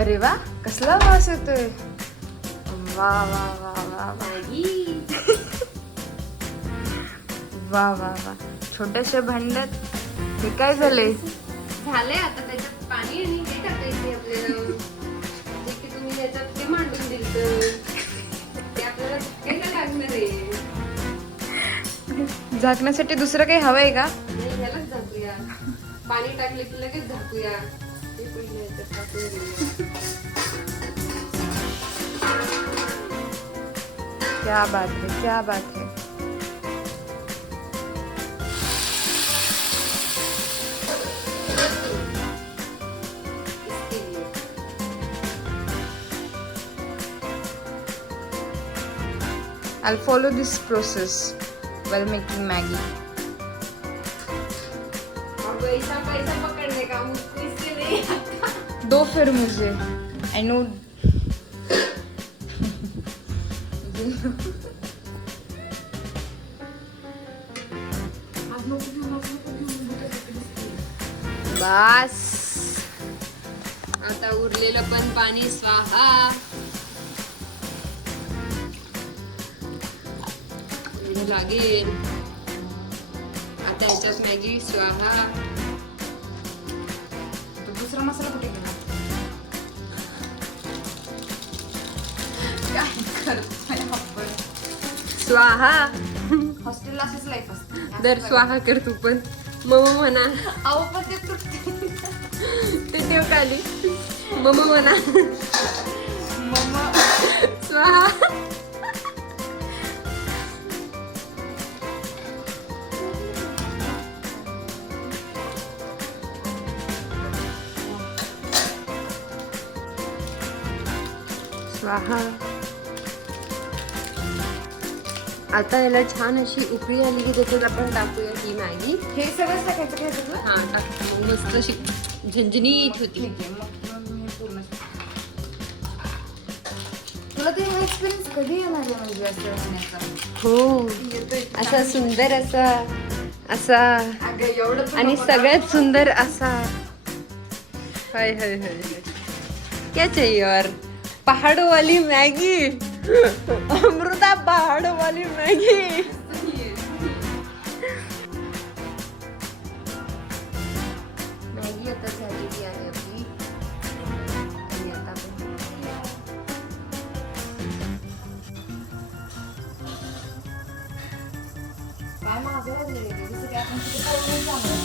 अरे वा, कसला वास येतोय. वा वा वा वा वा वा वा. छोट्याशा भांड्यात हे काय झालंय? झालंय आता त्याच्यात पाणी आणि हे टाकायचे आपल्याला. जे की तुम्ही त्याच्यात ते मांडून दिलं ते आपल्याला काय लागणार आहे. झाकण्यासाठी दुसरं काही हवंय का? नाही, यालाच झाकूया. पाणी टाकले की लगेच झाकूया. ते पहिले याच्यात टाकून घेऊया. क्या बात है, क्या बात है. इसके लिए. I'll follow this process while making Maggi. अब ऐसा पैसा पकड़ने का मुझको इससे नहीं आता. दो फिर मुझे. I know. बस. आता उरलेलं पण पाणी स्वाहा. हे लागेल. आता ह्याच्यात मॅगी स्वाहा. दुसरा मसाला कुठे गेला? काय करतोय आपण? स्वाहा. हॉस्टेलला अशीच लाईफ असते. दर स्वाहा कर तू पण. मम म्हणा. अहो पण ते तुटते. ते ठेव खाली. मम म्हणा. मम्मा स्वाहा. स्वाहा. आता याला छान अशी उकळी आली की त्याच्यात आपण टाकूया ही मॅगी. हे सगळं टाकायचं काय त्यातलं? हा टाक. मग मस्त अशी झणझणीत होती. ठीक आहे, मग मी पूर्ण. तुला ते एक्सपिरियन्स कधी येणार आहे म्हणजे असं होण्याचा? हो. येतोय. असा सुंदर असा अगं एवढं पण आणि नको ना. सगळ्यात सुंदर असा. हाय हाय हाय हाय. क्या चाहिए और? पहाड़ों वाली मैगी. अमृता पहाड़ों वाली मैगी. मॅगी आता झालेली आहे आपली. आणि आता आपण काय मागं राहिलेलं आहे? जसं काय आपण तिथे पोळून चांगलं.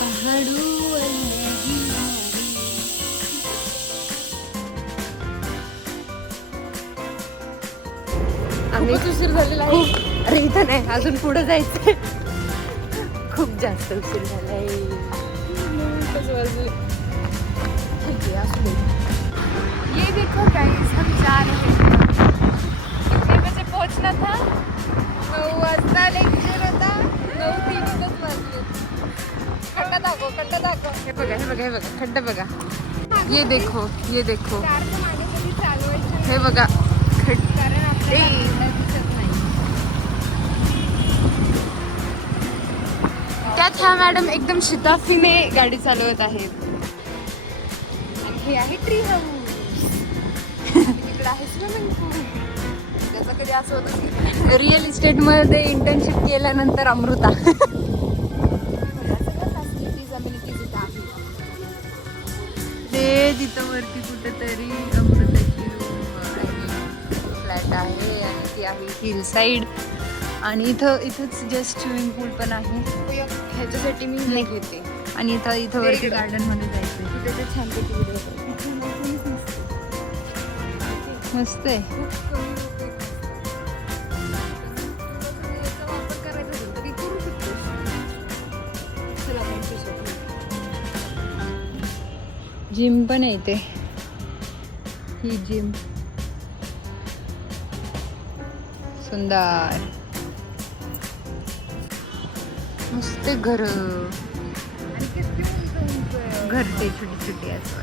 पहाड़ों वाली मैगी. आम्ही उशीर झालेला आहे. अरे इथं नाही, अजून पुढे जायचंय. खूप जास्त उशीर झालाय. ये देखो गाइस, हम जा रहे हैं. कितने बजे पहुंचना था? 9 वाजता लेक्चर होता. 9:03 वाजले. खड्डा दाखव. हे बघा, हे बघा, हे बघा, खड्डा बघा. ये देखो, ये देखो. हे बघा त्यात ह्या मॅडम एकदम शिताफीने गाडी चालवत आहेत. आणि हे आहे ट्री हाऊस. तिकडे आहे स्विमिंग पूल. त्याचं कधी असं होतं की रिअल इस्टेट मध्ये इंटर्नशिप केल्यानंतर अमृता. ते तिथं वरती कुठेतरी अमृताची फ्लॅट आहे आणि ती आहे हिल साईड. आणि इथंच जस्ट स्विमिंग पूल पण आहे. ह्याच्यासाठी मी नाही घेते. आणि इथं वरती गार्डन मध्ये जायचंय. त्याच्यात छानपैकी व्हिडिओ मस्त आहे. जिम पण आहे इथे. ही जिम सुंदर मस्त घर. घरचे छोटी छोटी असं